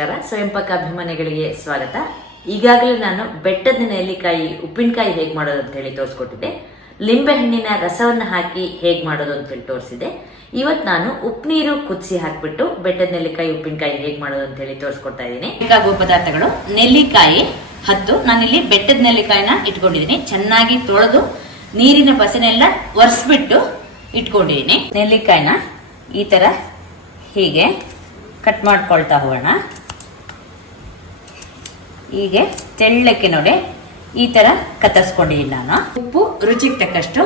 ನಮಸ್ಕಾರ. ಸ್ವಯಂಪಾಕ ಅಭಿಮಾನಿಗಳಿಗೆ ಸ್ವಾಗತ. ಈಗಾಗಲೇ ನಾನು ಬೆಟ್ಟದ ನೆಲ್ಲಿಕಾಯಿ ಉಪ್ಪಿನಕಾಯಿ ಹೇಗೆ ಮಾಡೋದು ಅಂತ ಹೇಳಿ ತೋರಿಸ್ಕೊಟ್ಟಿದ್ದೆ. ಲಿಂಬೆ ಹಣ್ಣಿನ ರಸವನ್ನು ಹಾಕಿ ಹೇಗೆ ಮಾಡೋದು ಅಂತ ಹೇಳಿ ತೋರಿಸಿದೆ. ಇವತ್ತು ನಾನು ಉಪ್ಪು ನೀರು ಕುದಿಸಿ ಹಾಕ್ಬಿಟ್ಟು ಬೆಟ್ಟದ ನೆಲ್ಲಿಕಾಯಿ ಉಪ್ಪಿನಕಾಯಿ ಹೇಗೆ ಮಾಡೋದು ಅಂತ ಹೇಳಿ ತೋರಿಸ್ಕೊಡ್ತಾ ಇದ್ದೀನಿ. ಬೇಕಾಗುವ ಪದಾರ್ಥಗಳು: ನೆಲ್ಲಿಕಾಯಿ 10. ನಾನಿಲ್ಲಿ ಬೆಟ್ಟದ ನೆಲ್ಲಿಕಾಯಿನ ಇಟ್ಕೊಂಡಿದ್ದೀನಿ. ಚೆನ್ನಾಗಿ ತೊಳೆದು ನೀರಿನ ಪಸನೆಲ್ಲ ಒರೆಸ್ಬಿಟ್ಟು ಇಟ್ಕೊಂಡಿದ್ದೀನಿ. ನೆಲ್ಲಿಕಾಯಿನ ಈ ತರ ಹೀಗೆ ಕಟ್ ಮಾಡ್ಕೊಳ್ತಾ ಹೋಗೋಣ. ಹೀಗೆ ತೆಳ್ಳಕ್ಕೆ ನೋಡಿ ಈ ತರ ಕತ್ತರಿಸ್ಕೊಂಡಿದ್ದೀನಿ ನಾನು. ಉಪ್ಪು ರುಚಿಗೆ ತಕ್ಕಷ್ಟು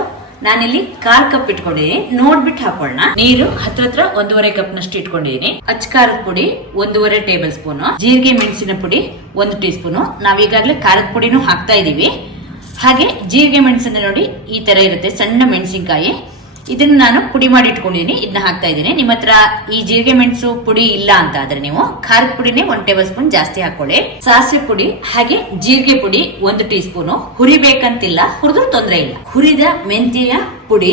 ನಾನಿಲ್ಲಿ 1/4 ಕಪ್ ಇಟ್ಕೊಂಡಿದ್ದೀನಿ. ನೋಡ್ಬಿಟ್ಟು ಹಾಕೊಳ್ಳೋಣ. ನೀರು ಹತ್ರ 1.5 ಕಪ್ ನಷ್ಟು ಇಟ್ಕೊಂಡಿದ್ದೀನಿ. ಅಚ್ಚ ಖಾರದ ಪುಡಿ 1.5 ಟೇಬಲ್ ಸ್ಪೂನ್, ಜೀರಿಗೆ ಮೆಣಸಿನ ಪುಡಿ 1 ಟೀ ಸ್ಪೂನ್. ನಾವೀಗಾಗಲೇ ಖಾರದ ಪುಡಿನೂ ಹಾಕ್ತಾ ಇದೀವಿ. ಹಾಗೆ ಜೀರಿಗೆ ಮೆಣಸನ್ನ ನೋಡಿ ಈ ತರ ಇರುತ್ತೆ, ಸಣ್ಣ ಮೆಣಸಿನಕಾಯಿ. ಇದನ್ನ ನಾನು ಪುಡಿ ಮಾಡಿ ಇಟ್ಕೊಂಡಿದ್ದೀನಿ, ಇದನ್ನ ಹಾಕ್ತಾ ಇದ್ದೀನಿ. ನಿಮ್ಮ ಹತ್ರ ಈ ಜೀರಿಗೆ ಮೆಣಸು ಪುಡಿ ಇಲ್ಲ ಅಂತ ಆದ್ರೆ ನೀವು ಖಾರದ ಪುಡಿನೇ 1 ಟೇಬಲ್ ಸ್ಪೂನ್ ಜಾಸ್ತಿ ಹಾಕೊಳ್ಳಿ. ಸಾಸಿವೆ ಪುಡಿ ಹಾಗೆ ಜೀರಿಗೆ ಪುಡಿ 1 ಟೀ ಸ್ಪೂನ್. ಹುರಿಬೇಕಂತಿಲ್ಲ, ಹುರಿದ್ರೂ ತೊಂದರೆ ಇಲ್ಲ. ಹುರಿದ ಮೆಂತ್ಯ ಪುಡಿ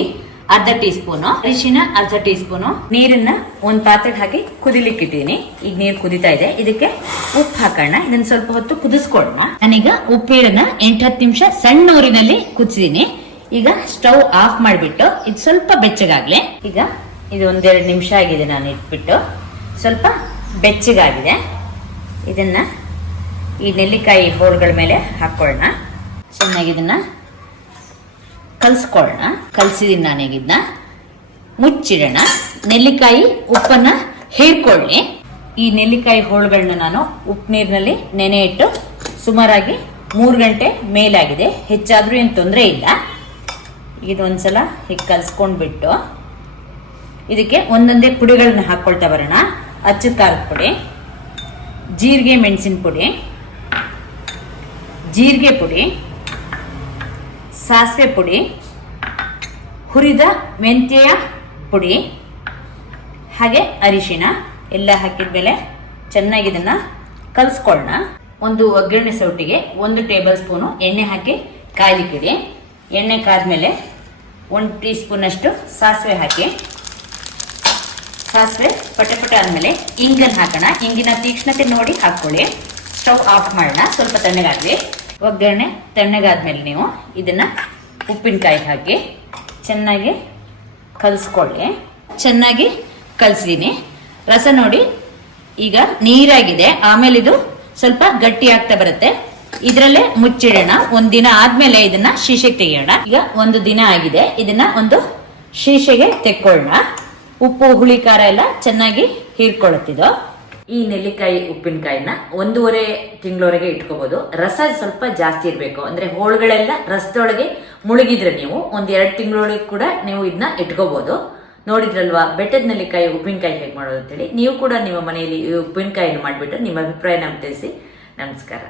1/2 ಟೀ ಸ್ಪೂನ್, ಅರಿಶಿನ 1/2 ಟೀ ಸ್ಪೂನ್. ನೀರನ್ನ ಒಂದ್ ಪಾತ್ರೆಗೆ ಹಾಕಿ ಕುದಿಲಿಕ್ಕೆ ಇಟ್ಟಿದ್ದೀನಿ. ಈಗ ನೀರು ಕುದಿತಾ ಇದೆ. ಇದಕ್ಕೆ ಉಪ್ಪು ಹಾಕೋಣ. ಇದನ್ನ ಸ್ವಲ್ಪ ಹೊತ್ತು ಕುದಿಸ್ಕೊಳ್ಳೋಣ. ನಾನೀಗ ಉಪ್ಪಿಡನ್ನ 8-10 ನಿಮಿಷ ಸಣ್ಣ ಊರಿನಲ್ಲಿ ಕುದಿಸಿದೀನಿ. ಈಗ ಸ್ಟವ್ ಆಫ್ ಮಾಡಿಬಿಟ್ಟು ಇದು ಸ್ವಲ್ಪ ಬೆಚ್ಚಗಾಗ್ಲಿ. ಈಗ ಇದು 1-2 ನಿಮಿಷ ಆಗಿದೆ, ನಾನು ಇಟ್ಬಿಟ್ಟು ಸ್ವಲ್ಪ ಬೆಚ್ಚಗಾಗಿದೆ. ಇದನ್ನ ಈ ನೆಲ್ಲಿಕಾಯಿ ಹೋಳುಗಳ ಮೇಲೆ ಹಾಕೊಳ್ಳೋಣ. ಚೆನ್ನಾಗಿ ಇದನ್ನ ಕಲ್ಸ್ಕೊಳ್ಳೋಣ. ಕಲ್ಸಿದೀನಿ ನಾನೀಗ. ಇದನ್ನ ಮುಚ್ಚಿಡೋಣ. ನೆಲ್ಲಿಕಾಯಿ ಉಪ್ಪನ್ನ ಹೀರ್ಕೊಳ್ಳಿ. ಈ ನೆಲ್ಲಿಕಾಯಿ ಹೋಳುಗಳನ್ನ ನಾನು ಉಪ್ಪು ನೀರಿನಲ್ಲಿ ನೆನೆ ಇಟ್ಟು ಸುಮಾರಾಗಿ 3 ಗಂಟೆ ಮೇಲಾಗಿದೆ. ಹೆಚ್ಚಾದ್ರೂ ಏನು ತೊಂದರೆ ಇಲ್ಲ. ಇದೊಂದ್ಸಲ ಹೀಗೆ ಕಲ್ಸ್ಕೊಂಡ್ಬಿಟ್ಟು ಇದಕ್ಕೆ ಒಂದೊಂದೇ ಪುಡಿಗಳನ್ನ ಹಾಕೊಳ್ತಾ ಬರೋಣ. ಅಚ್ಚ ಖಾರದ ಪುಡಿ, ಜೀರಿಗೆ ಮೆಣಸಿನ ಪುಡಿ, ಜೀರಿಗೆ ಪುಡಿ, ಸಾಸಿವೆ ಪುಡಿ, ಹುರಿದ ಮೆಂತ್ಯ ಪುಡಿ ಹಾಗೆ ಅರಿಶಿನ ಎಲ್ಲ ಹಾಕಿದ್ಮೇಲೆ ಚೆನ್ನಾಗಿ ಇದನ್ನ ಕಲ್ಸ್ಕೊಳ್ಳೋಣ. ಒಂದು ಒಗ್ಗರಣೆ ಸೌಟಿಗೆ 1 ಟೇಬಲ್ ಸ್ಪೂನು ಎಣ್ಣೆ ಹಾಕಿ ಕಾಯ್ಲಿಕ್ಕಿಡಿ. ಎಣ್ಣೆ ಕಾದ್ಮೇಲೆ 1 ಟೀ ಸ್ಪೂನ್ ಅಷ್ಟು ಸಾಸಿವೆ ಹಾಕಿ, ಸಾಸಿವೆ ಪಟಪಟ ಆದ್ಮೇಲೆ ಇಂಗನ್ನು ಹಾಕೋಣ. ಇಂಗಿನ ತೀಕ್ಷ್ಣತೆ ನೋಡಿ ಹಾಕೊಳ್ಳಿ. ಸ್ಟವ್ ಆಫ್ ಮಾಡೋಣ. ಸ್ವಲ್ಪ ತಣ್ಣಗಾಗ್ಲಿ. ಒಗ್ಗರಣೆ ತಣ್ಣಗಾದ್ಮೇಲೆ ನೀವು ಇದನ್ನ ಉಪ್ಪಿನಕಾಯಿ ಹಾಕಿ ಚೆನ್ನಾಗಿ ಕಲಿಸ್ಕೊಳ್ಳಿ. ಚೆನ್ನಾಗಿ ಕಲಸಿದೀನಿ. ರಸ ನೋಡಿ ಈಗ ನೀರಾಗಿದೆ. ಆಮೇಲೆ ಇದು ಸ್ವಲ್ಪ ಗಟ್ಟಿ ಆಗ್ತಾ ಬರುತ್ತೆ. ಇದ್ರಲ್ಲೇ ಮುಚ್ಚಿಡೋಣ. 1 ದಿನ ಆದ್ಮೇಲೆ ಇದನ್ನ ಶೀಶೆಗೆ ತೆಗೆಯೋಣ. ಈಗ 1 ದಿನ ಆಗಿದೆ. ಇದನ್ನ ಒಂದು ಶೀಶೆಗೆ ತೆಕ್ಕೊಳ್ಳೋಣ. ಉಪ್ಪು ಹುಳಿ ಖಾರ ಎಲ್ಲ ಚೆನ್ನಾಗಿ ಹೀರ್ಕೊಳ್ಳುತ್ತಿದ್ದು. ಈ ನೆಲ್ಲಿಕಾಯಿ ಉಪ್ಪಿನಕಾಯಿನ 1.5 ತಿಂಗಳವರೆಗೆ ಇಟ್ಕೋಬಹುದು. ರಸ ಸ್ವಲ್ಪ ಜಾಸ್ತಿ ಇರಬೇಕು. ಅಂದ್ರೆ ಹೋಳುಗಳೆಲ್ಲ ರಸದೊಳಗೆ ಮುಳುಗಿದ್ರೆ ನೀವು 1-2 ತಿಂಗಳೊಳಗೆ ಕೂಡ ನೀವು ಇದನ್ನ ಇಟ್ಕೋಬಹುದು. ನೋಡಿದ್ರಲ್ವಾ ಬೆಟ್ಟದ ನೆಲ್ಲಿಕಾಯಿ ಉಪ್ಪಿನಕಾಯಿ ಹೇಗೆ ಮಾಡೋದು ಅಂತೇಳಿ. ನೀವು ಕೂಡ ನಿಮ್ಮ ಮನೆಯಲ್ಲಿ ಈ ಉಪ್ಪಿನಕಾಯಿನ ಮಾಡಿಬಿಟ್ಟು ನಿಮ್ಮ ಅಭಿಪ್ರಾಯನ ತಿಳಿಸಿ. ನಮಸ್ಕಾರ.